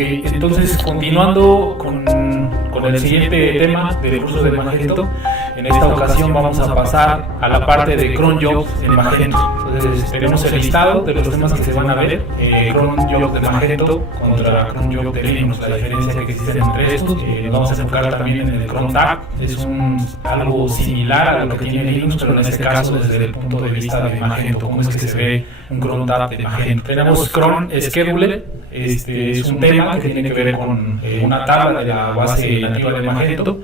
entonces continuando con el siguiente tema del curso de Magento, en esta ocasión vamos a pasar a la parte de cron jobs en Magento. Entonces tenemos el listado de los temas que se van a ver, cron job de Magento contra cron job de Linux, la diferencia que existe entre estos. Vamos a enfocar también en el cron tab, es algo similar a lo que tiene Linux, pero en este caso desde el punto de vista de Magento, cómo es que se ve un cron tab de Magento. Tenemos cron scheduler, es un tema que tiene que ver con una tabla de la base nativa de Magento,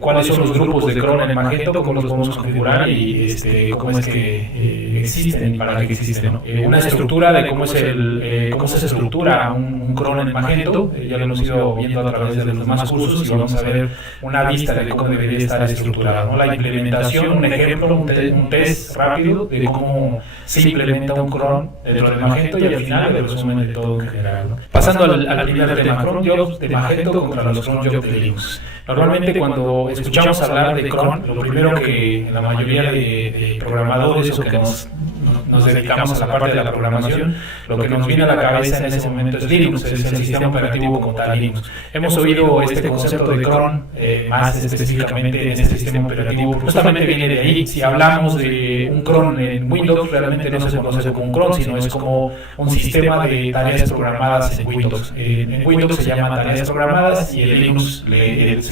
cuáles son los grupos de cron en Magento, cómo los podemos configurar y cómo es que existen y para qué existen, ¿no? Una estructura de cómo se estructura un cron en Magento, ya lo hemos ido viendo a través de los demás cursos y vamos a ver una vista de cómo debería estar estructurado, ¿no? La implementación, un ejemplo, un test rápido de cómo se implementa un cron dentro de Magento y al final el resumen de todo en general, ¿no? Pasando al primer tema, cron jobs de Magento contra los cron jobs de Linux. Normalmente cuando escuchamos hablar de cron, lo primero que la mayoría de programadores o que nos dedicamos a la parte de la programación, lo que nos viene a la cabeza en ese momento es Linux, es el sistema operativo como tal Linux. Hemos oído este concepto de cron, más específicamente en este sistema operativo, justamente viene de ahí. Si hablamos de un cron en Windows, realmente no se conoce como un cron, sino es como un sistema de tareas programadas en Windows. En Windows se llaman tareas programadas y en Linux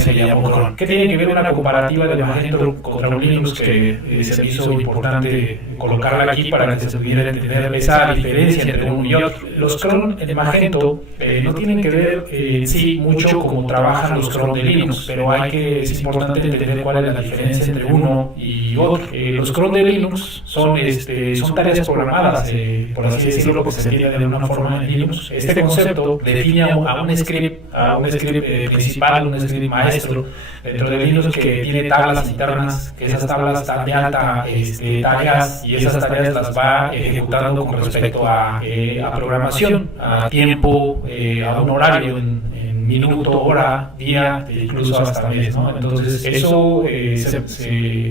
se le llama un cron. ¿Qué tiene que ver una comparativa de Magento contra un Linux que se me hizo importante colocarla aquí para que se pudiera entender esa diferencia entre uno y otro? Los cron en Magento no tienen que ver en sí mucho como trabajan los cron de Linux, pero es importante entender cuál es la diferencia entre uno y otro. Los cron de Linux son tareas programadas, por así decirlo, que se entiende de una forma en Linux. Este concepto define a un script principal, un script maestro dentro de Linux que tiene tablas internas, que esas tablas dan de alta tareas y esas tareas las va ejecutando con respecto a programación, a tiempo, a un horario en minuto, hora, día, incluso hasta mes, ¿no? Entonces eso se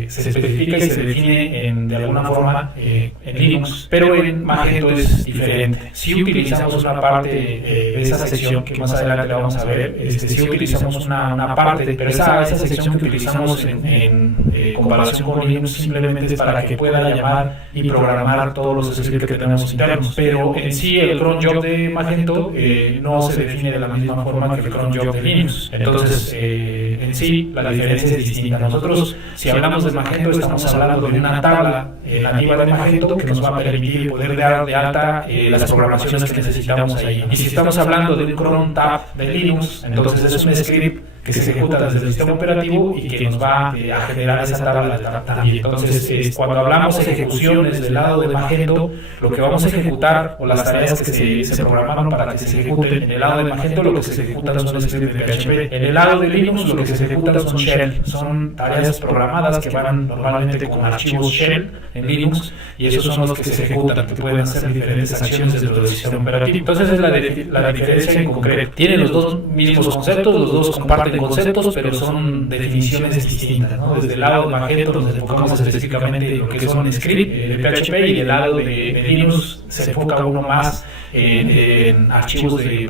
especifica y se define de alguna forma en Linux, pero en Magento es diferente. Si utilizamos una parte de esa sección que más adelante la vamos a ver, si utilizamos una parte, pero esa sección que utilizamos en comparación con Linux simplemente es para que pueda llamar y programar todos los scripts que tenemos internos, pero en sí el cron job de Magento no se define de la misma forma que el cron job de Linux. Entonces en sí la diferencia es distinta. Nosotros, si hablamos de Magento, estamos hablando de una tabla nativa de Magento que nos va a permitir poder dar de alta las programaciones que necesitamos ahí. Y si estamos hablando de un cron tab de Linux, entonces es un script que se ejecuta desde el sistema operativo y que nos va a generar esa tabla también. Entonces, cuando hablamos de ejecuciones del lado de Magento, lo que vamos a ejecutar o las tareas que se programaron para que se ejecuten en el lado de Magento, lo que se ejecutan son scripts de PHP. En el lado de Linux, lo que se ejecutan son shell, son tareas programadas que van normalmente con archivos shell en Linux y esos son los que se ejecutan, que pueden hacer diferentes acciones dentro del sistema operativo. Entonces, es la diferencia en concreto. Tienen los dos mismos conceptos, los dos comparten conceptos, pero son definiciones distintas, ¿no? Desde el lado de Magento nos enfocamos específicamente en lo que son scripts de PHP y del lado de Linux se enfoca uno más en archivos de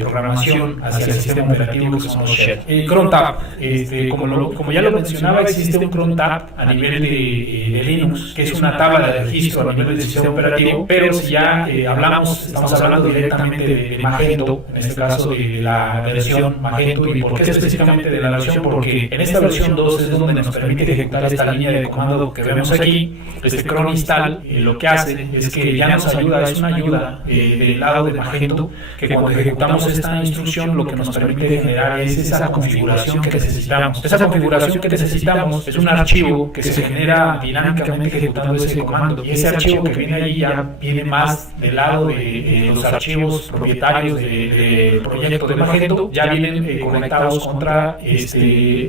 programación hacia el sistema operativo que son los shell. Cron tab, como ya lo mencionaba, existe un cron tab a nivel de Linux, que es una tabla de registro a nivel del sistema operativo, pero si ya estamos hablando directamente de Magento, en este caso de la versión Magento. ¿Y por qué específicamente de la versión? Porque en esta versión 2 es donde nos permite ejecutar esta línea de comando que vemos aquí, este cron install. Lo que hace es que ya nos ayuda, es una ayuda del lado de Magento, que cuando ejecutamos esta instrucción lo que nos permite generar es esa configuración que necesitamos. Esa configuración que necesitamos es un archivo que se genera dinámicamente ejecutando ese comando, y ese archivo que viene ahí ya viene más del lado de los archivos propietarios del proyecto de Magento, ya vienen conectados contra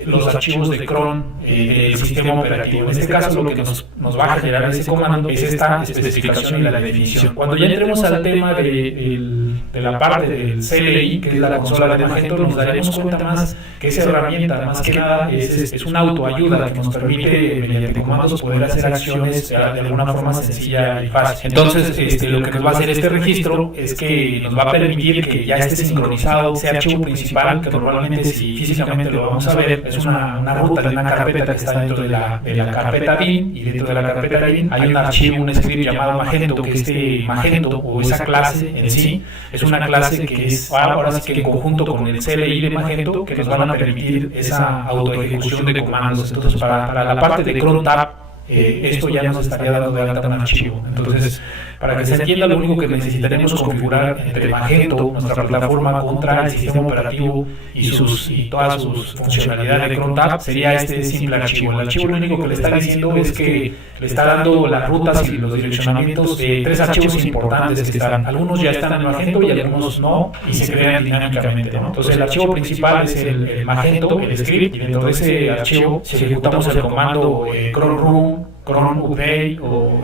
los archivos de cron del sistema operativo. En este caso lo que nos va a generar ese comando es esta especificación y la definición. Cuando ya entremos al tema del de la parte del CLI, que es la consola de Magento, nos daremos cuenta más que esa herramienta, más que nada, es una autoayuda que nos permite, mediante comandos, poder hacer acciones de alguna forma sencilla y fácil. Entonces, lo que nos va a hacer este registro es que nos va a permitir que ya esté sincronizado ese archivo principal, que normalmente, si físicamente lo vamos a ver, es una ruta de una carpeta que está dentro de la carpeta bin, y dentro de la carpeta bin hay un archivo, un script llamado Magento, que este Magento o esa clase en sí es una clase que es ahora sí que en conjunto con el CLI de Magento, que nos van a permitir esa autoejecución de comandos. Entonces, para la parte de cron tab, esto ya nos estaría dando de alta un archivo. Entonces, para que se entienda, lo único que necesitaremos configurar entre Magento, nuestra plataforma, contra el sistema operativo y todas sus funcionalidades de cron tab, sería este simple archivo. El archivo lo único que le está diciendo es que le está dando las rutas y los direccionamientos de 3 archivos importantes que están. Algunos ya están en Magento y algunos no, y se crean dinámicamente, ¿no? Entonces, el archivo principal es el Magento, el script, y dentro de ese archivo, si ejecutamos el comando cron room, cron update o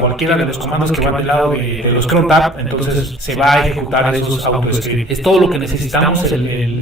cualquiera de los comandos que van del lado de los cron tab, entonces se va a ejecutar esos autoscripts. Es todo lo que necesitamos.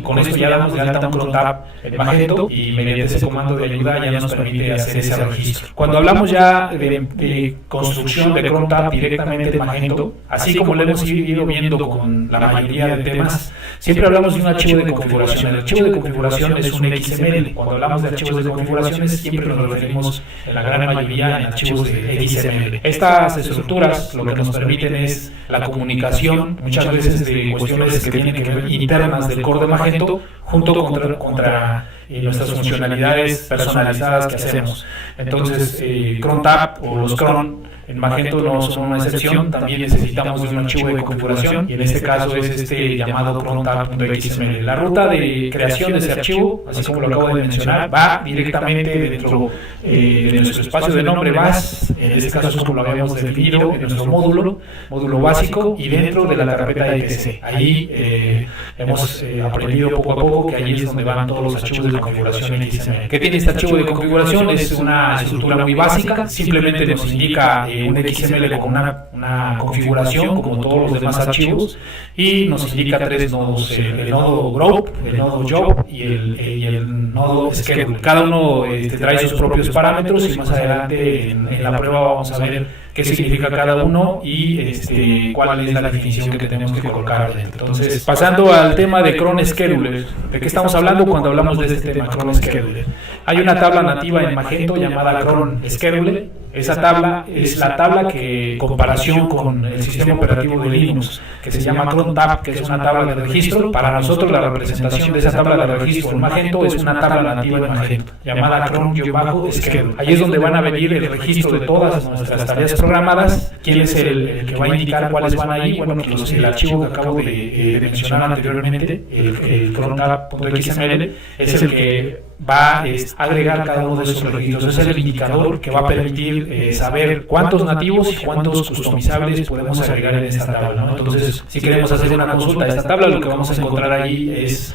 Con esto ya damos de alta un cron tab en Magento, y mediante ese comando de ayuda ya nos permite hacer ese registro. Cuando hablamos ya de construcción de cron tab directamente en Magento, así como lo hemos ido viendo con la mayoría de temas, siempre hablamos de un archivo de configuración. El archivo de configuración es un XML. Cuando hablamos de archivos de configuraciones, siempre nos referimos en la gran mayoría en archivos de XML. Estas estructuras lo que nos permiten es la comunicación, muchas veces de cuestiones que tienen que ver internas del core de Magento, junto contra nuestras funcionalidades personalizadas que hacemos. Entonces, cron tab o los cron en Magento no son una excepción. También necesitamos de un archivo de configuración, y en este caso es este llamado crontab.xml. La ruta de creación de ese archivo, así como lo acabo de mencionar, va directamente dentro de nuestro espacio de nombre base. En este caso es como lo habíamos definido en nuestro módulo básico, y dentro de la carpeta etc. Ahí hemos aprendido poco a poco que ahí es donde van todos los archivos de configuración en XML. ¿Qué tiene este archivo de configuración? Es una estructura muy básica. Simplemente nos indica un XML con una configuración como todos los demás archivos, y nos indica 3 nodos: el nodo group, el nodo job y el nodo schedule. Cada uno trae sus propios parámetros, y más adelante en la prueba vamos a ver qué significa cada uno y cuál es la definición que tenemos que colocar dentro. Entonces, pasando al tema de cron scheduler, ¿de qué estamos hablando cuando hablamos de este tema cron scheduler? Hay una tabla nativa en Magento llamada cron scheduler. Esa tabla es la tabla que, en comparación con el sistema operativo de Linux, que se llama cron tab, que es una tabla de registro, para nosotros la representación de esa tabla de registro en Magento es una tabla nativa en Magento, llamada cron-schedule. Ahí es donde van a venir el registro de todas nuestras tareas programadas. ¿Quién es el que va a indicar cuáles van ahí? Bueno, pues el archivo que acabo de mencionar anteriormente, el crontab.xml, es el que va a agregar cada uno de esos registros. Es el indicador que va a permitir saber cuántos nativos y cuántos customizables podemos agregar en esta tabla, ¿no? Entonces, si queremos hacer una consulta a esta tabla, lo que vamos a encontrar ahí es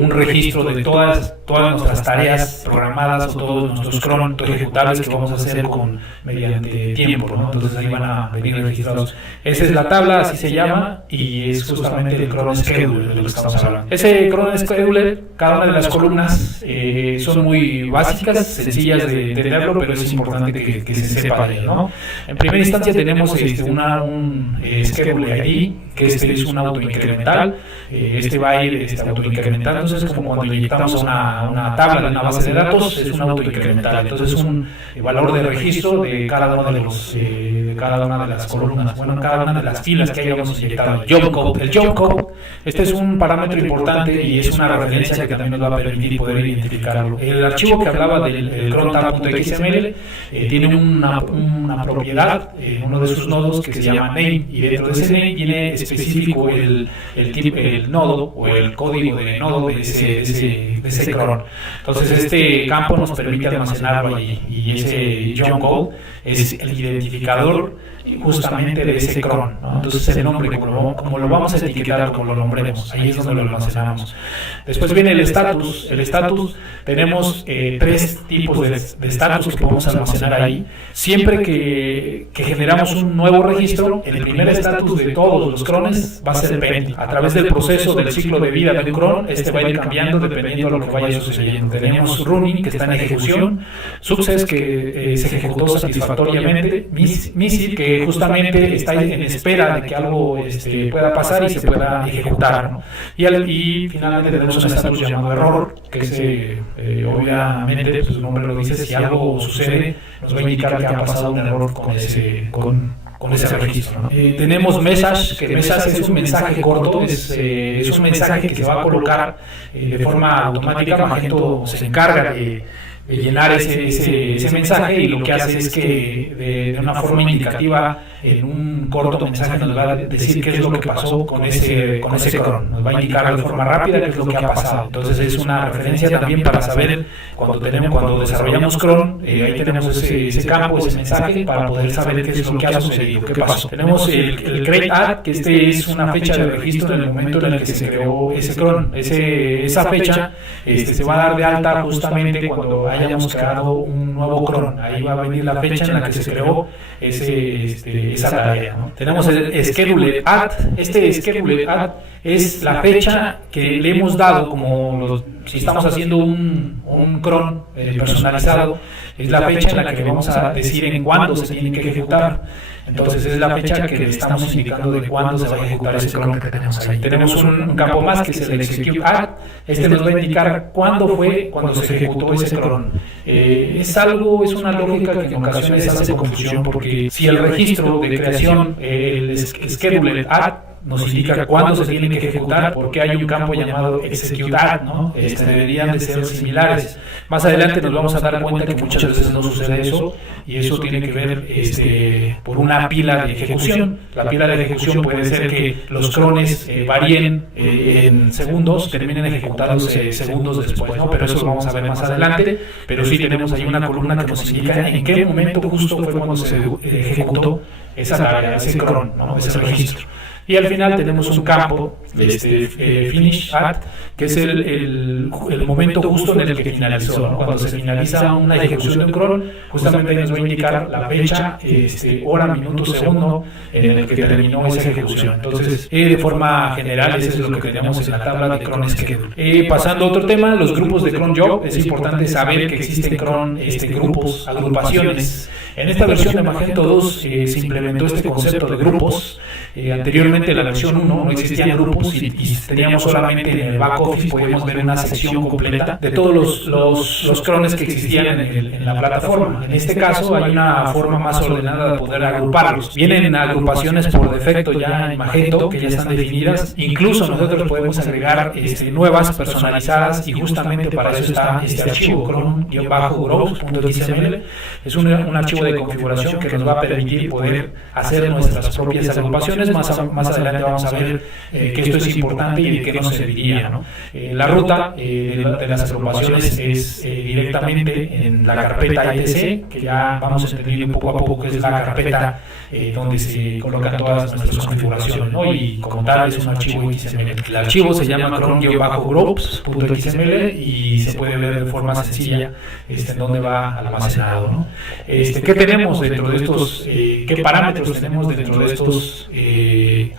un registro de todas nuestras tareas programadas o todos nuestros cron ejecutables que vamos a hacer mediante tiempo, ¿no? Entonces ahí van a venir registrados. Esa es la tabla, así se llama, y es justamente el cron scheduler de lo que estamos hablando. Ese cron scheduler, cada una de las columnas son muy básicas, sencillas de entenderlo, pero es importante que se sepa de él, ¿no? En primera instancia tenemos un schedule ID, que es un autoincremental. Va a ir autoincrementando. Entonces, como cuando inyectamos una tabla en una base de datos, es un autoincremental. Entonces, es un valor de registro de cada uno de cada una de las columnas, bueno, cada una de las filas que hayamos inyectado. El jump code, este es un parámetro importante y es una referencia que también nos va a permitir poder identificarlo. El archivo que hablaba del crontab.xml tiene una propiedad, uno de sus nodos, que se llama name, y dentro de ese name viene específico el nodo o el código de nodo de ese cron. Entonces, este campo nos permite almacenarlo allí, y ese jump code es el identificador justamente de ese cron, ¿no? Entonces, el nombre, como lo vamos a etiquetar, como lo nombremos, ahí es donde lo almacenamos. Después viene el status. El status, tenemos 3 tipos de status que podemos almacenar ahí. Siempre que generamos un nuevo registro, el primer status de todos los crones va a ser pending. A través del proceso del ciclo de vida de un cron, este va a ir cambiando dependiendo de lo que vaya sucediendo. Tenemos running, que está en ejecución, success, que se ejecutó satisfactoriamente, missile, que justamente está en espera de que algo pueda pasar y se pueda ejecutar, ¿no? Y finalmente tenemos un estatus llamado error, que es obviamente, pues su nombre lo dice, si algo sucede, nos va a indicar que ha pasado un error con ese registro, ¿no? Tenemos message, que message es un mensaje corto, es un mensaje que se va a colocar de forma automática. Magento se encarga de llenar ese mensaje, y lo que hace es que de una forma indicativa, en un corto mensaje, nos va a decir qué es lo que pasó con ese cron. Nos va a indicar de forma rápida qué es lo que ha pasado. Entonces es una referencia también para saber cuando desarrollamos cron, ahí tenemos ese campo, ese mensaje, para poder saber qué es lo que ha sucedido, qué pasó. Tenemos el create add, que es una fecha de registro en el momento en el que se creó ese cron. Esa fecha se va a dar de alta justamente cuando hayamos creado un nuevo cron. Ahí va a venir la fecha en la que se creó esa tarea, ¿no? Tenemos el schedule add. Schedule add es la fecha que le hemos dado, si estamos haciendo un cron personalizado, es la fecha en la que vamos a decir en cuándo se tiene que ejecutar. Entonces es la fecha que le estamos indicando de cuándo se va a ejecutar ese cron que tenemos ahí. Tenemos un campo más, que es el execute add. Nos va a indicar cuándo se ejecutó ese cron. Es una lógica que en ocasiones hace confusión, porque si el registro de creación, el schedule add, nos indica cuándo se tiene que ejecutar, porque hay un campo llamado execute add, ¿no? Deberían de ser similares. Más adelante nos vamos a dar cuenta que muchas veces no sucede eso, y eso tiene que ver por una pila de ejecución. La pila de ejecución puede ser que los crones varíen en segundos, terminen ejecutándose segundos después, ¿no? Pero eso lo vamos a ver más adelante. Pero sí tenemos ahí una columna que nos indica en qué momento justo fue cuando se ejecutó esa tarea, ese cron, ¿no? Ese registro. Y al final tenemos un campo, finish at, que es el momento justo en el que finalizó, ¿no? Cuando se finaliza una ejecución de un cron, justamente nos va a indicar la fecha, hora, minuto, segundo en el que terminó esa ejecución. Entonces, de forma general, eso es lo que tenemos en la tabla de cron schedule. Pasando a otro tema, los grupos de cron job. Es importante saber que existen cron grupos, agrupaciones. En esta versión de Magento 2 se implementó este concepto de grupos. Anteriormente, en la versión 1 no existían grupos, y teníamos solamente en el back office, podíamos ver una sección completa de todos los crones que existían en la plataforma. En este caso hay una forma más ordenada de poder agruparlos. Vienen agrupaciones por defecto ya en Magento, que ya están definidas. Incluso nosotros podemos agregar nuevas, personalizadas, y justamente para eso está este archivo cron-groups.xml. Es un archivo de configuración que nos va a permitir poder hacer nuestras propias agrupaciones. Más adelante vamos a ver que esto es importante y de qué nos serviría, ¿no? La ruta de las agrupaciones es directamente en la carpeta etc, que ya vamos entendiendo poco a poco que es la carpeta donde se colocan todas nuestras configuraciones, ¿no? Y como tal es un archivo XML. El archivo se llama cron-groups.xml y se puede ver de forma sencilla en dónde va almacenado, ¿no? ¿Qué tenemos dentro de estos? ¿Qué parámetros tenemos dentro de estos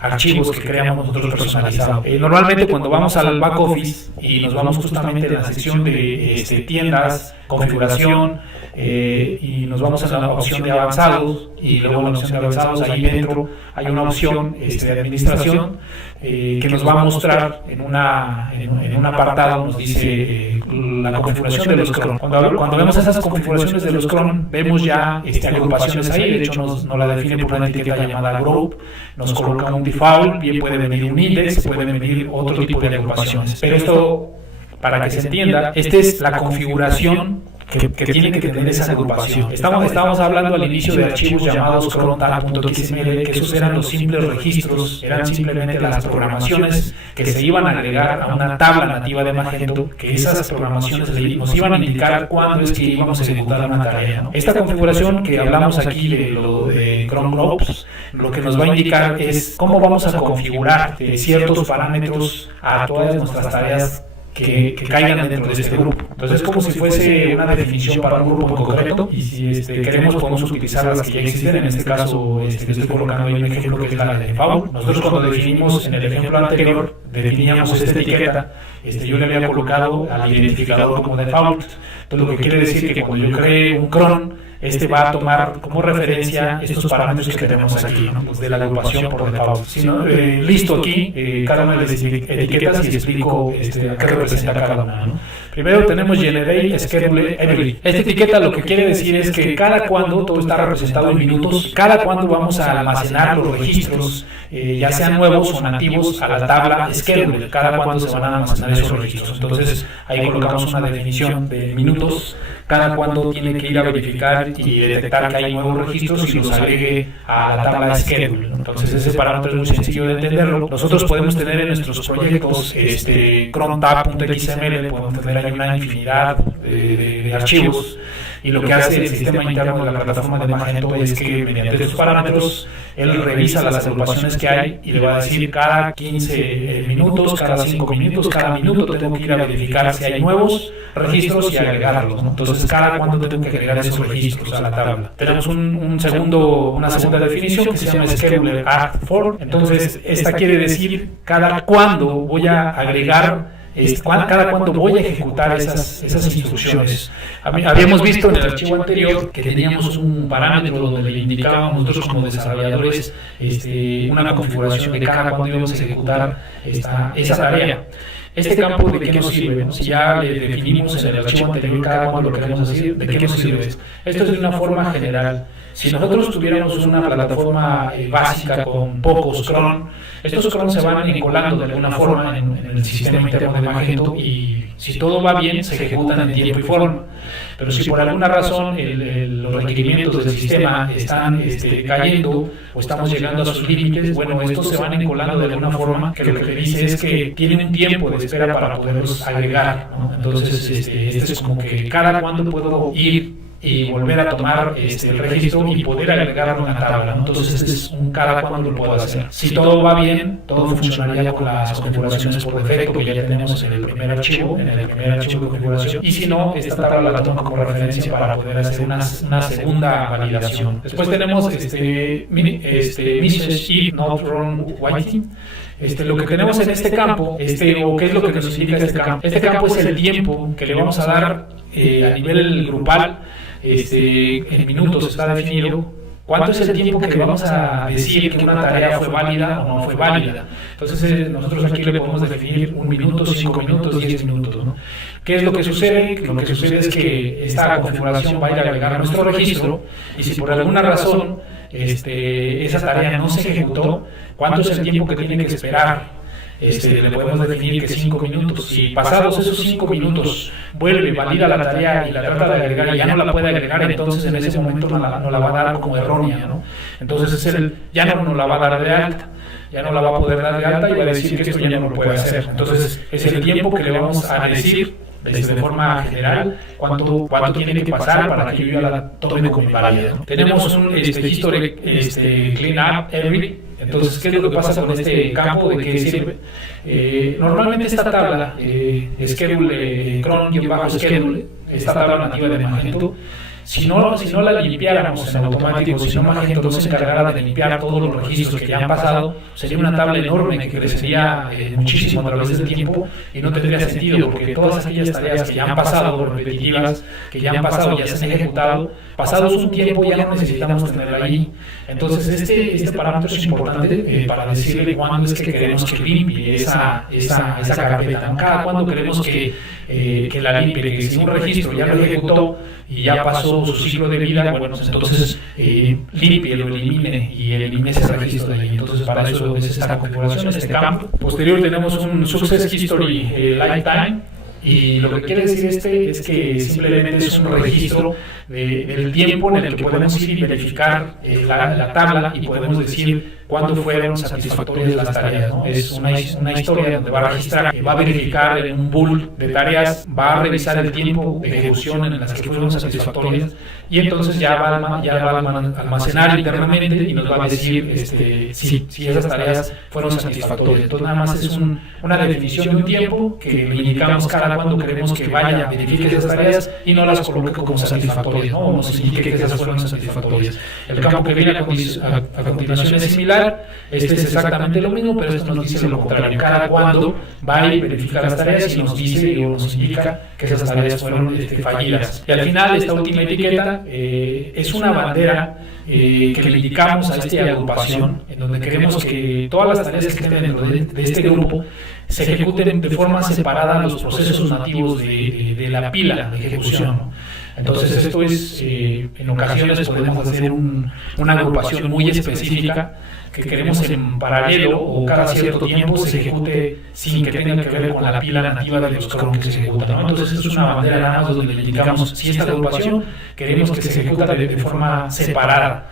archivos que creamos nosotros personalizados? Normalmente cuando vamos al back office y nos vamos justamente a la sección de tiendas, configuración, y nos vamos a la opción de avanzados, y luego en la opción de avanzados ahí dentro hay una opción de administración, que nos va a mostrar en un apartado, nos dice la configuración de los cron. Cuando vemos esas configuraciones de los cron, vemos ya agrupaciones ahí. De hecho nos la define por una etiqueta llamada group, nos coloca un default, bien puede venir un index, puede venir otro tipo de agrupaciones. Pero esto, para que se entienda, esta es la configuración que tiene que tener esa agrupación. Estábamos hablando al inicio de archivos llamados cron.xml, que esos eran los simples registros, eran simplemente las programaciones que se iban a agregar a una tabla nativa de Magento, que esas programaciones nos iban a indicar cuándo es que íbamos a ejecutar una tarea, ¿no? Esta configuración que hablamos aquí de cron groups, lo que nos va a indicar es cómo vamos a configurar ciertos parámetros a todas nuestras tareas que caigan dentro de este grupo. Entonces es como si fuese una definición para un grupo en concreto, y si queremos podemos utilizar las que ya existen. En este caso estoy colocando ahí un ejemplo que es la de default. Nosotros cuando definimos en el ejemplo anterior, definíamos esta etiqueta, yo le había colocado al identificador como default. Entonces lo que quiere decir que cuando yo cree un cron, va a tomar como referencia estos parámetros que tenemos aquí, ¿no? Pues de la agrupación por default. Listo aquí, cada una de las etiquetas, y explico a qué representa cada una, ¿no? Primero tenemos generate schedule every. Esta etiqueta lo que quiere decir es que cada cuando, todo está representado en minutos, cada cuando vamos a almacenar los registros, ya sean nuevos o nativos, a la tabla schedule, cada cuando se van a almacenar esos registros. Entonces ahí colocamos una definición de minutos, cada cuando tiene que ir a verificar y detectar que hay nuevos registros y los agregue a la tabla schedule. Entonces ese parámetro es muy sencillo de entenderlo. Nosotros podemos tener en nuestros proyectos crontab.xml, podemos tener ahí una infinidad de archivos, y lo que hace el sistema interno de la plataforma de Magento es que mediante estos parámetros él revisa las agrupaciones que hay y le va a decir cada 15 minutos, cada 5 minutos, cada minuto tengo que ir a verificar si hay nuevos registros y agregarlos, ¿no? Entonces cada cuando tengo que agregar esos registros a la tabla. Tenemos una segunda definición que se llama schedule add for. Entonces esta quiere decir cada cuando voy a agregar, cada cuando voy a ejecutar esas instrucciones. Habíamos visto en el archivo anterior que teníamos un parámetro donde le indicábamos nosotros como desarrolladores una configuración de cada cuando íbamos a ejecutar esa tarea. Este campo, ¿de qué nos sirve? ¿No? Si ya le definimos en el archivo anterior cada cuando lo queremos decir, ¿de qué nos sirve esto? Esto es de una forma general. Si nosotros tuviéramos una plataforma básica con pocos cron, estos cron se van encolando de alguna forma en el sistema interno de Magento, y si todo va bien se ejecutan en tiempo y forma. Pero si por alguna razón los requerimientos del sistema están cayendo o estamos llegando a sus límites, bueno, estos se van encolando de alguna forma que lo que dice es que tienen un tiempo de espera para poderlos agregar, ¿no? Entonces, este es como que cada cuando puedo ir y volver a tomar el registro y poder agregarlo en la tabla, ¿no? Entonces este es un cada cuando lo puedo hacer. Si todo va bien, todo funcionaría con las configuraciones por defecto que ya tenemos en el primer archivo, de configuración, y si no, esta tabla la tomo como referencia para poder hacer una segunda validación. Después tenemos message if not run waiting. Lo que tenemos en este campo, o qué es lo que nos indica este campo. Este campo es el tiempo que le vamos a dar a nivel grupal. En minutos está definido cuánto es el tiempo que le vamos a decir que una tarea fue válida o no fue válida. Entonces nosotros aquí le podemos definir 1 minuto, 5 minutos, 10 minutos, ¿no? ¿Qué es lo que sucede? Lo que sucede es que esta configuración va a ir a agregar a nuestro registro, y si por alguna razón esa tarea no se ejecutó, ¿cuánto es el tiempo que tiene que esperar? Le podemos definir que 5 minutos. Si pasados esos 5 minutos vuelve, valida la tarea y la trata de agregar y ya no la puede agregar, entonces en ese momento no la va a dar como errónea, ¿no? Entonces ya no la va a dar de alta, ya no la va a poder dar de alta y va a decir que esto ya no lo puede hacer. Entonces es el tiempo que le vamos a decir de forma general cuánto tiene que pasar para que yo ya la tome como válida, ¿no? Tenemos un history clean up every. Entonces, ¿qué es lo que pasa con este campo? ¿De qué sirve? Normalmente esta tabla, schedule, cron-schedule, esta tabla nativa de Magento, si no la limpiáramos en automático, si no Magento no se encargara de limpiar todos los registros que ya han pasado, sería una tabla enorme que crecería muchísimo a través del tiempo y no tendría sentido, porque todas aquellas tareas que ya han pasado, repetitivas, que ya han pasado, ya se han ejecutado, pasados un tiempo ya no necesitamos tenerla ahí. Entonces este parámetro es importante para decirle cuándo es que queremos que limpie esa carpeta, ¿no? Cada cuándo queremos que la limpie, que si un registro ya lo ejecutó y ya pasó su ciclo de vida, bueno, pues entonces limpie, lo elimine y elimine ese registro de ahí. Entonces para eso es esta configuración, este campo. Posterior tenemos un Success History Lifetime. Y lo que quiere decir es que simplemente es un registro del tiempo en el que podemos ir y verificar la tabla y podemos decir cuándo fueron satisfactorias las tareas, ¿no? Es una historia donde va a registrar, va a verificar en un pool de tareas, va a revisar el tiempo de ejecución en las que fueron satisfactorias y entonces ya va a almacenar internamente y nos va a decir si esas tareas fueron satisfactorias. Entonces nada más es una definición de un tiempo que le indicamos cada cuando queremos que vaya, verifique esas tareas y no las coloque como satisfactorias, ¿no? O nos indique que esas fueron satisfactorias. El campo que viene a continuación es similar. Este es exactamente lo mismo, pero esto nos dice lo contrario. Cada cuando va y verifica las tareas y nos dice o nos indica que esas tareas fueron fallidas. Y al final, esta última etiqueta es una bandera que le indicamos a esta agrupación, en donde queremos que todas las tareas que estén dentro de este grupo se ejecuten de forma separada los procesos nativos de la pila de ejecución, ¿no? Entonces esto es, en ocasiones podemos hacer una agrupación muy específica que queremos en paralelo o cada cierto tiempo se ejecute sin que tenga que ver con la pila nativa de los cron que se ejecutan, ¿no? Entonces esto es una bandera nada más donde le indicamos si esta agrupación queremos que se ejecuta de forma separada.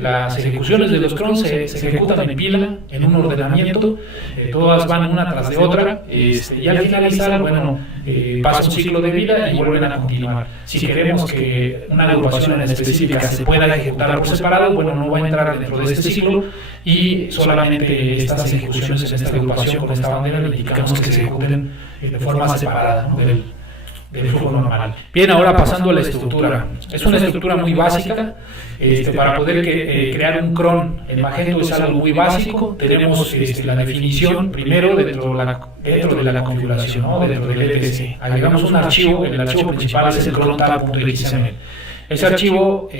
Las ejecuciones de los cron se ejecutan en pila, en un ordenamiento, todas van una tras de otra, y al finalizar, bueno, pasa un ciclo de vida y vuelven a continuar. Si queremos que una agrupación en específica se pueda ejecutar por separado, bueno, no va a entrar dentro de este ciclo y solamente estas ejecuciones en esta agrupación con esta bandera le indicamos que se ejecuten de forma separada, ¿no? del flujo normal. Bien, ahora pasando a la estructura. Es una estructura muy básica. Para poder crear un cron en Magento es algo muy básico. Tenemos la definición primero dentro de la configuración, ¿no? Dentro del etc. Agregamos un archivo, el archivo principal es el crontab.xml. Ese archivo,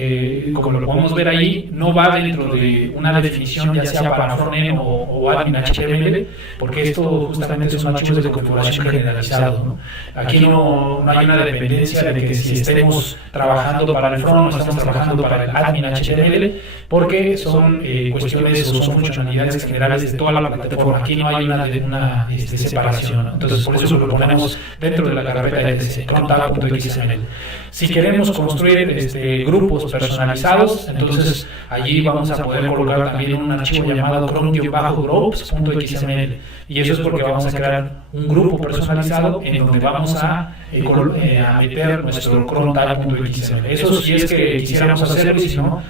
como lo podemos ver ahí, no va dentro de una definición ya sea para frontend o admin HTML, porque esto justamente son archivos de configuración generalizados, ¿no? Aquí no hay una dependencia de que si estemos trabajando para el front o estamos trabajando para el admin HTML, porque son cuestiones o son funcionalidades generales de toda la plataforma. Aquí no hay una separación, ¿no? Entonces por eso lo ponemos dentro de la carpeta de crontab.xml. Si queremos construir grupos personalizados, entonces allí vamos a poder colocar también un archivo llamado cron-groups.xml, y eso es porque vamos a crear un grupo personalizado en donde vamos a meter nuestro crontab.xml. Eso si es que quisiéramos hacerlo, y si no,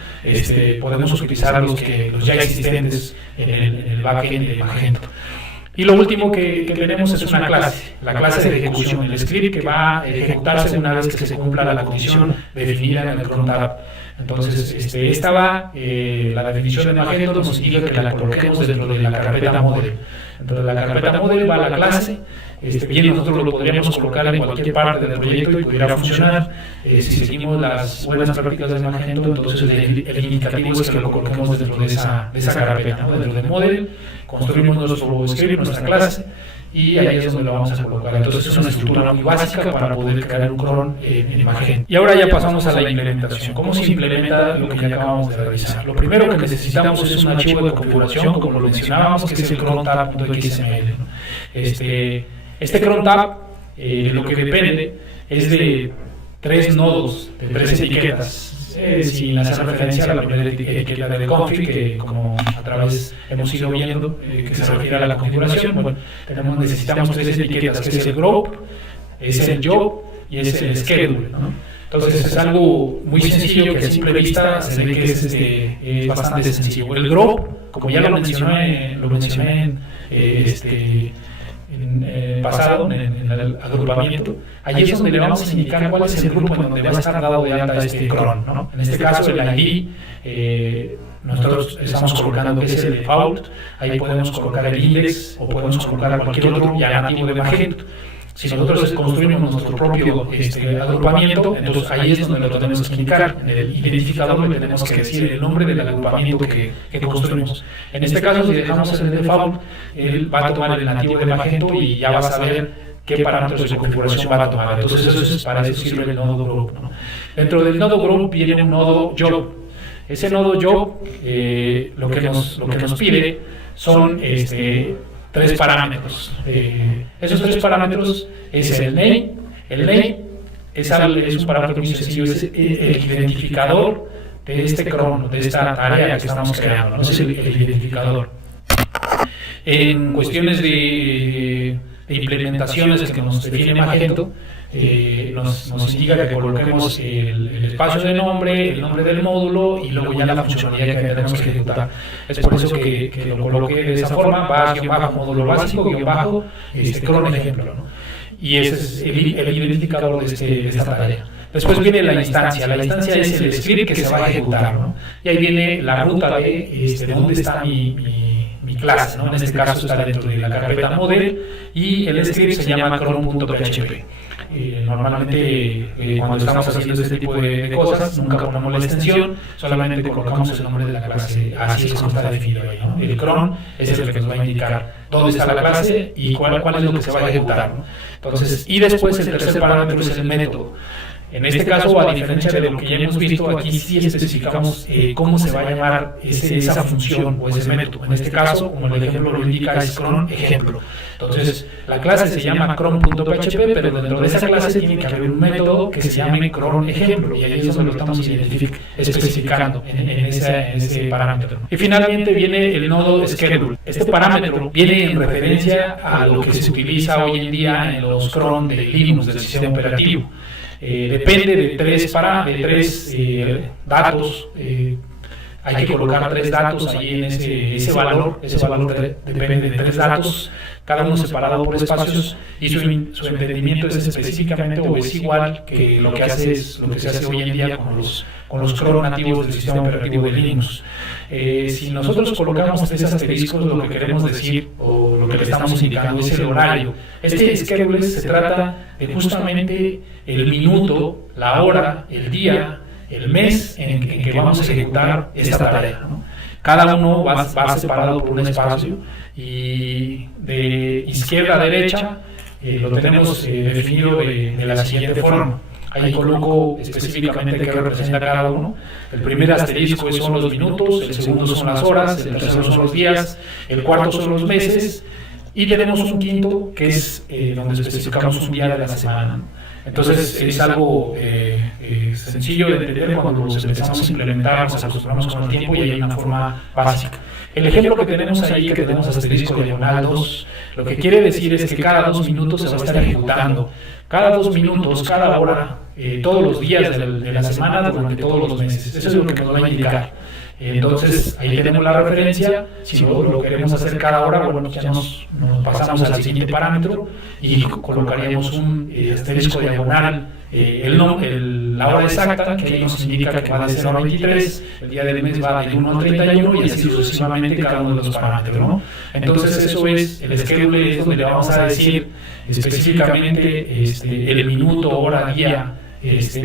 podemos utilizar los ya existentes en el backend de Magento. Y lo último que tenemos es una clase, la clase de ejecución, el script que va a ejecutarse una vez que se cumpla la condición definida en el crontab. Entonces, esta va, la definición de Magento nos indica que la coloquemos dentro de la carpeta model. Dentro de la carpeta model va la clase. Bien, nosotros lo podríamos colocar en cualquier parte del proyecto y pudiera funcionar. Si seguimos las buenas prácticas de Magento, entonces el indicativo es que lo coloquemos dentro de esa carpeta, ¿no? Dentro del model, construimos nuestro script, nuestra clase, y ahí es donde lo vamos a colocar. Entonces es una estructura muy básica para poder crear un cron en Magento. Y ahora ya pasamos a la implementación. ¿Cómo se implementa lo que ya acabamos de realizar? Lo primero que necesitamos es un archivo de configuración, como lo mencionábamos, que es el crontab.xml, ¿no? Este crontab lo que depende es de 3 nodos, de 3 etiquetas. Sin hacer referencia a la primera etiqueta de config, que como a través hemos ido viendo, que se refiere a la configuración, bueno, necesitamos 3 etiquetas, que es el group, es el job y es el schedule, ¿no? Entonces es algo muy sencillo que a simple vista se ve que es bastante sencillo. El group, como ya lo mencioné en pasado, en el agrupamiento, allí es donde le vamos a indicar cuál es el grupo en donde va a estar dado de alta este cron, ¿no? En este caso el ID, nosotros estamos colocando que es el default, ahí podemos colocar el index o podemos colocar cualquier otro ya nativo de Magento. Si nosotros construimos nuestro propio agrupamiento, entonces ahí es donde lo tenemos que indicar. En el identificador le tenemos que decir el nombre del agrupamiento que construimos. En este caso, si dejamos el default, él va a tomar el nativo de Magento y ya va a saber qué parámetros de configuración va a tomar. Entonces, para eso sirve el nodo group, ¿no? Dentro del nodo group viene un nodo job. Ese nodo job, lo que nos pide son 3 parámetros. Esos 3 parámetros es el name, es un parámetro muy sencillo, es el identificador de este cron, de esta tarea que estamos creando, ¿no? Es el identificador. En cuestiones de implementaciones que nos define Magento, nos indica que coloquemos el espacio de nombre, el nombre del módulo y luego ya la funcionalidad que tenemos que ejecutar. Es por eso que lo coloqué de esa forma, módulo básico, cron ejemplo, ¿no? Y ese es el identificador de esta tarea. Después viene la instancia es el script que se va a ejecutar, ¿no? Y ahí viene la ruta de dónde está mi clase, ¿no? En este caso está dentro de la carpeta model y el script se llama cron.php. Normalmente cuando estamos haciendo este tipo de cosas nunca ponemos la extensión, solamente colocamos el nombre de la clase, así es como está definido ahí, ¿no? El cron es el que nos va a indicar dónde está la clase y cuál es lo que se va a ejecutar, ¿no? Entonces, y después el tercer parámetro es el método. En este caso, a diferencia de lo que ya hemos visto, aquí sí especificamos cómo se va a llamar esa función o ese método. En este caso, como el ejemplo lo indica, es cron ejemplo. Entonces, la clase se llama cron.php, pero dentro de esa clase tiene que haber un método que se llame cron ejemplo. Y ahí es donde lo estamos especificando en ese parámetro. Y finalmente viene el nodo schedule. Este parámetro viene en referencia a lo que se utiliza hoy en día en los cron de Linux, del sistema operativo. Depende de tres datos, hay que colocar 3 datos ahí en ese valor depende de 3 datos, cada uno separado por espacios, y su entendimiento es específicamente o es igual que lo que se hace hoy en día con los cron nativos del sistema operativo de Linux. Si nosotros colocamos esos asteriscos, lo que queremos decir o lo que le estamos indicando es el horario. Este schedule se trata de justamente el minuto, la hora, el día, el mes en que vamos a ejecutar esta tarea, ¿no? Cada uno va separado por un espacio y de izquierda a derecha lo tenemos definido de la siguiente forma. Ahí coloco específicamente qué representa cada uno. El primer asterisco son los minutos, el segundo son las horas, el tercero son los días, el cuarto son los meses y tenemos un quinto que es donde especificamos un día de la semana. Entonces es algo sencillo de entender cuando los empezamos a implementar, nos acostumbramos con el tiempo y hay una forma básica. El ejemplo que tenemos ahí, que tenemos asterisco diagonal 2, lo que quiere decir es que cada 2 minutos se va a estar ejecutando. Cada 2 minutos, cada hora, todos los días de la semana durante todos los meses. Eso es lo que nos va a indicar. Entonces ahí tenemos la referencia. Si lo queremos hacer cada hora, bueno, ya nos pasamos al siguiente parámetro y colocaríamos un asterisco diagonal, la hora exacta, que ahí nos indica que va de 0 a 23, el día del mes va de 1 a 31 y así sucesivamente cada uno de los parámetros, ¿no? Entonces eso es, el schedule es donde le vamos a decir específicamente el minuto, hora, día,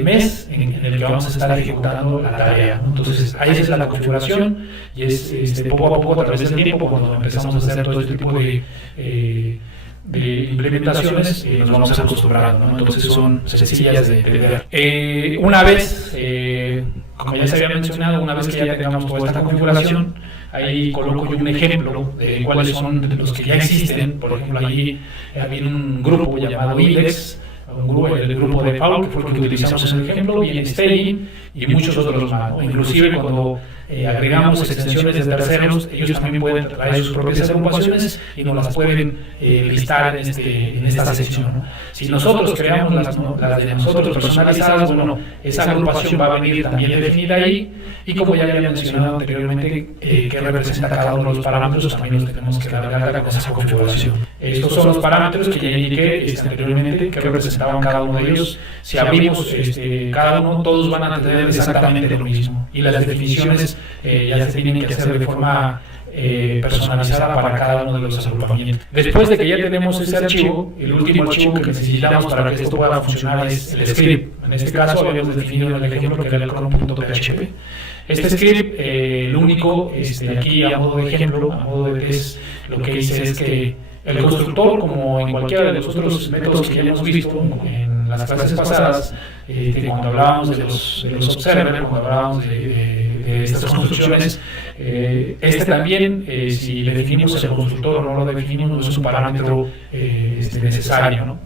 mes en el que vamos a estar ejecutando la tarea, ¿no? Entonces ahí es la configuración y es poco a poco a través del tiempo cuando empezamos a hacer todo este tipo de implementaciones nos vamos acostumbrando, ¿no? Entonces son sencillas de entender. Una vez, como ya se había mencionado, una vez que ya tengamos toda esta configuración, ahí coloco yo un ejemplo de cuáles son los que ya existen. Por ejemplo, ahí había un grupo llamado Index, el grupo de Paul, que fue el que utilizamos en el ejemplo, y en Staging y muchos otros más, ¿no? Inclusive cuando agregamos extensiones de terceros, ellos también pueden traer sus propias agrupaciones y nos las pueden listar en esta sección, ¿no? Si nosotros creamos las de nosotros personalizadas, bueno, esa agrupación va a venir también definida ahí, y como ya había mencionado anteriormente, que representa cada uno de los parámetros, también los tenemos que dar con esa configuración. Estos son los parámetros que ya indiqué anteriormente, que representaban cada uno de ellos. Si abrimos cada uno, todos van a tener exactamente lo mismo, y las definiciones ya se tienen que hacer de forma personalizada para cada uno de los agrupamientos. Después de que ya tenemos ese archivo, el último archivo que necesitamos para que esto pueda funcionar es el script. En este caso habíamos definido en el ejemplo que era el cron.php. Este script, lo único, aquí a modo de ejemplo, a modo de test, lo que dice es que el constructor, como en cualquiera de los otros métodos que ya hemos visto en las clases pasadas, cuando hablábamos de los observers, cuando hablábamos de estas construcciones, también, si le definimos el constructor o no lo definimos, no es un parámetro necesario, ¿no?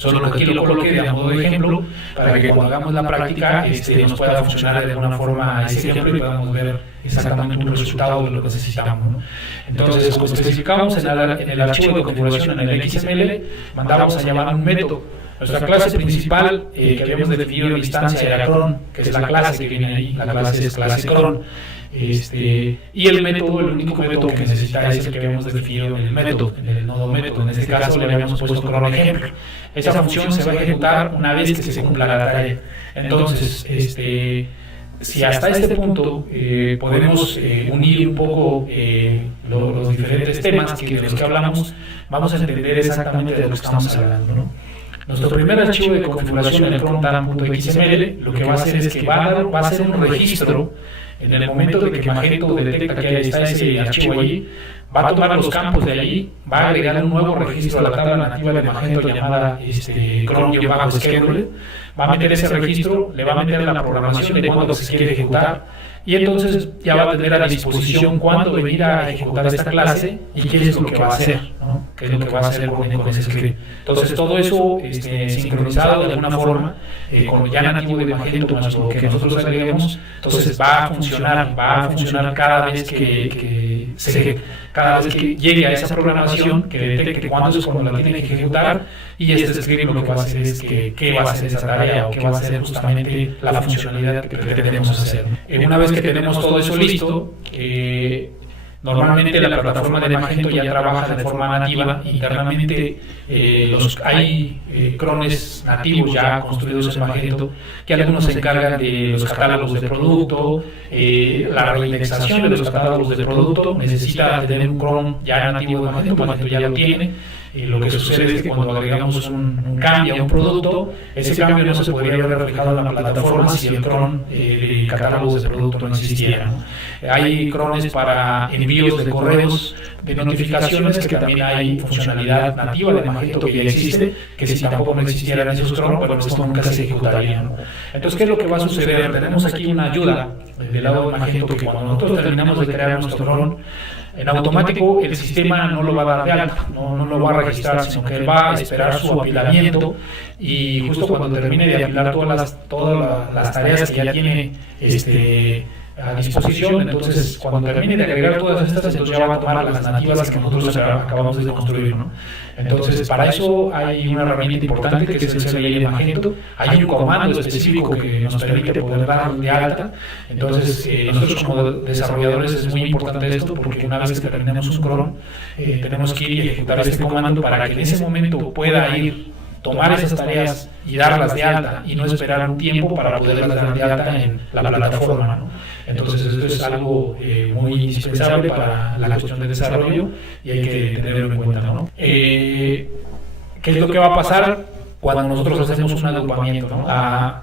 Solo que aquí lo coloqué de modo de ejemplo para que cuando hagamos la práctica nos pueda funcionar de alguna forma ese ejemplo y podamos ver exactamente un resultado de lo que necesitamos, ¿no? Entonces, como especificamos en el archivo de configuración en el XML, mandamos a llamar un método. Nuestra clase principal que habíamos definido en la instancia era cron, que es la clase que viene ahí, la clase es clase cron. Y el método, el único método que necesita es el que habíamos definido en el método, en el nodo método. En este caso le habíamos puesto cron ejemplo. Esa función se va a ejecutar una vez que se cumpla la tarea. Entonces, si hasta este punto podemos unir un poco los diferentes temas de los que hablamos, vamos a entender exactamente de lo que estamos hablando, ¿no? Nuestro primer archivo de configuración en el cron.xml lo que va a hacer es que va a hacer un registro. En el momento de que Magento detecta que ahí está ese archivo allí, va a tomar los campos de allí, va a agregar un nuevo registro a la tabla nativa de Magento llamada cron-schedule, va a meter ese registro, le va a meter la programación de cuándo se quiere ejecutar, y entonces ya va a tener a disposición cuándo venir a ejecutar esta clase y qué es lo que va a hacer, ¿no? Qué es lo que va a hacer con ese script. Entonces todo eso sincronizado de alguna forma con ya nativo de Magento más lo que nosotros agreguemos, entonces va a funcionar cada vez que llegue a esa programación, que detecte cuándo es cuando la tiene que ejecutar, y este script lo que va a hacer es qué va a hacer esa tarea o qué va a ser justamente la funcionalidad que pretendemos hacer. Una vez que tenemos todo eso listo, normalmente la plataforma de Magento ya trabaja de forma nativa internamente. Hay crones nativos ya construidos en Magento, que algunos se encargan de los catálogos de producto, la reindexación de los catálogos de producto. Necesita tener un cron ya nativo de Magento, Magento ya lo tiene. Lo que sucede es que cuando agregamos un cambio a un producto, ese cambio no se podría haber reflejado en la plataforma si el cron de catálogos de producto no existiera, ¿no? Hay crones para envíos de correos de notificaciones, que también hay funcionalidad nativa de Magento que ya existe, que si tampoco no existieran esos cron, bueno, esto nunca se ejecutaría, ¿no? Entonces, ¿qué es lo que va a suceder? Tenemos aquí una ayuda del lado de Magento, que cuando nosotros terminamos de crear nuestro cron, en automático el sistema no lo va a dar de alta, no lo va a registrar, sino que él va a esperar su apilamiento, y justo cuando termine de apilar todas las tareas que ya tiene a disposición, entonces cuando termine de agregar todas estas, entonces ya va a tomar las nativas que nosotros acabamos de construir, ¿no? Entonces, para eso hay una herramienta importante que es el CLI de Magento. Hay un comando específico que nos permite poder dar de alta. Entonces, nosotros como desarrolladores es muy importante esto, porque una vez que terminemos un cron, tenemos que ir y ejecutar este comando para que en ese momento pueda ir, tomar esas tareas y darlas de alta, y no esperar un tiempo para poderlas dar de alta en la plataforma, ¿no? Entonces, esto es algo muy indispensable para la cuestión de desarrollo, y hay que tenerlo en cuenta, ¿no? ¿Qué es lo que va a pasar cuando nosotros hacemos un agrupamiento, ¿no?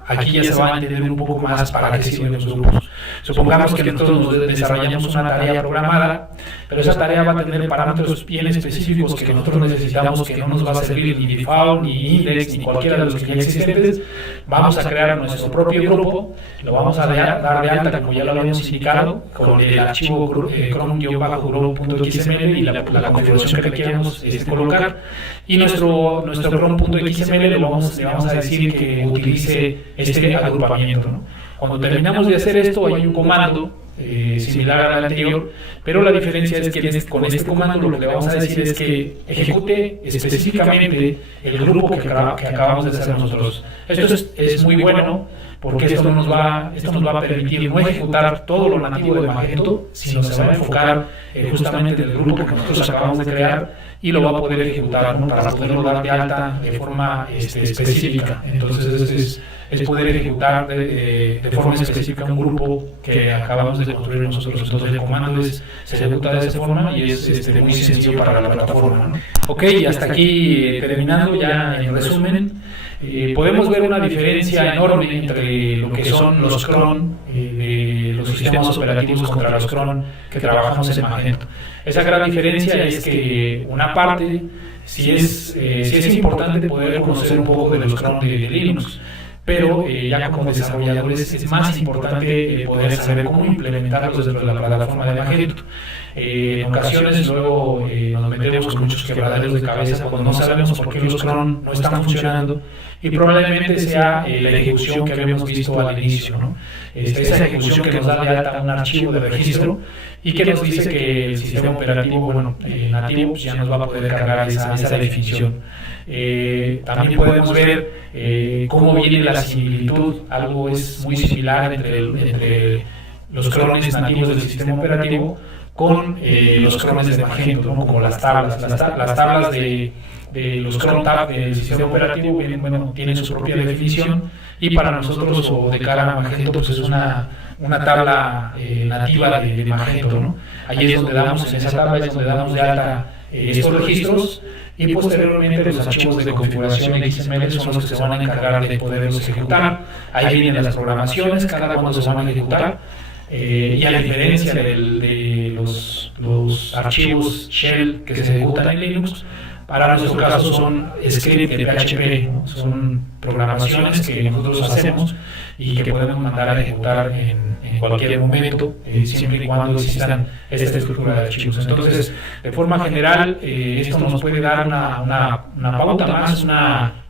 Aquí ya se va a entender un poco más para qué sirven los grupos. Supongamos que nosotros nos desarrollamos una tarea programada, pero esa tarea va a tener parámetros bien específicos que nosotros necesitamos, que no nos va a servir ni default, ni index, ni cualquiera de los que ya existentes. Vamos a crear nuestro propio grupo, lo vamos a dar de alta, como ya lo habíamos indicado, con el archivo cron-grow.xml y la configuración que queramos colocar, y nuestro cron.xml le vamos a decir que utilice este agrupamiento, ¿no? Cuando terminamos de hacer esto, hay un comando similar al anterior, pero la diferencia es que con este comando lo que le vamos a decir es que ejecute específicamente el grupo que acabamos de hacer nosotros. Esto es muy bueno, porque esto nos va a permitir no ejecutar todo lo nativo de Magento, sino se va a enfocar justamente en el grupo que nosotros acabamos de crear, y lo va a poder ejecutar, ¿no? Para poderlo dar de alta de forma específica. Entonces es poder ejecutar de forma específica un grupo que acabamos de construir nosotros. Entonces el comando se ejecuta de esa forma, y es muy sencillo para la plataforma, ¿no? Ok, hasta aquí terminando ya en resumen. Podemos ver una diferencia enorme entre lo que son los cron, los sistemas operativos contra los cron que trabajamos en Magento. Esa gran diferencia es que una parte, sí es importante poder conocer un poco de los cron de Linux, pero ya como desarrolladores es más importante poder saber cómo implementarlos dentro de la plataforma de Magento. En ocasiones luego nos metemos con muchos quebraderos de cabeza cuando no sabemos por qué los cron no están funcionando, y probablemente sea la ejecución que habíamos visto al inicio, ¿no? Esa ejecución que nos da de alta un archivo de registro y que nos dice que el sistema operativo, nativo, ya nos va a poder cargar esa definición. También podemos ver cómo viene la similitud. Algo es muy similar entre los crones nativos del sistema operativo con los crones de Magento, ¿no? Como las tablas. Las tablas de los cron tab del sistema operativo tienen su propia definición, y para nosotros o de cara a Magento pues es una tabla nativa de Magento, ¿no? Ahí es donde damos, en esa tabla es donde damos de alta estos registros, y posteriormente los archivos de configuración en XML son los que se van a encargar de poderlos ejecutar. Ahí vienen las programaciones, cada cuando se van a ejecutar. Y a la diferencia de los archivos shell que se ejecutan en Linux, para nuestro caso son scripts de PHP, ¿no? Son programaciones que nosotros hacemos y que podemos mandar a ejecutar en cualquier momento, siempre y cuando existan esta estructura de archivos. Entonces, de forma general, esto nos puede dar una pauta más,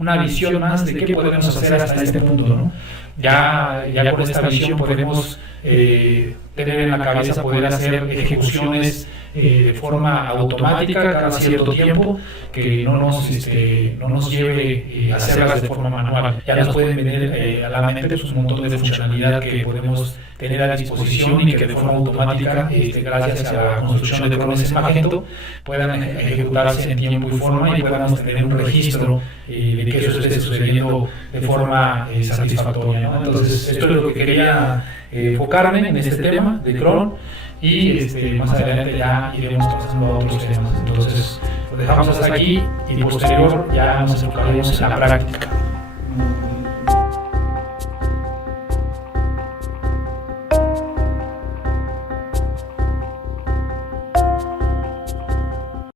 una visión más de qué podemos hacer hasta este punto, ¿no? Ya con esta visión podemos tener en la cabeza poder hacer ejecuciones de forma automática cada cierto tiempo, que no nos lleve a hacerlas de forma manual. Ya nos pueden venir a la mente un montón de funcionalidad que podemos tener a disposición y que de forma automática, gracias a la construcción de crones en Magento, puedan ejecutarse en tiempo y forma, y podamos tener un registro de que eso esté sucediendo de forma satisfactoria, ¿no? Entonces, esto es lo que quería enfocarme en este tema de cron, y más adelante ya iremos pasando a otros temas. Entonces, lo dejamos hasta aquí, y posterior ya nos enfocaremos en la práctica.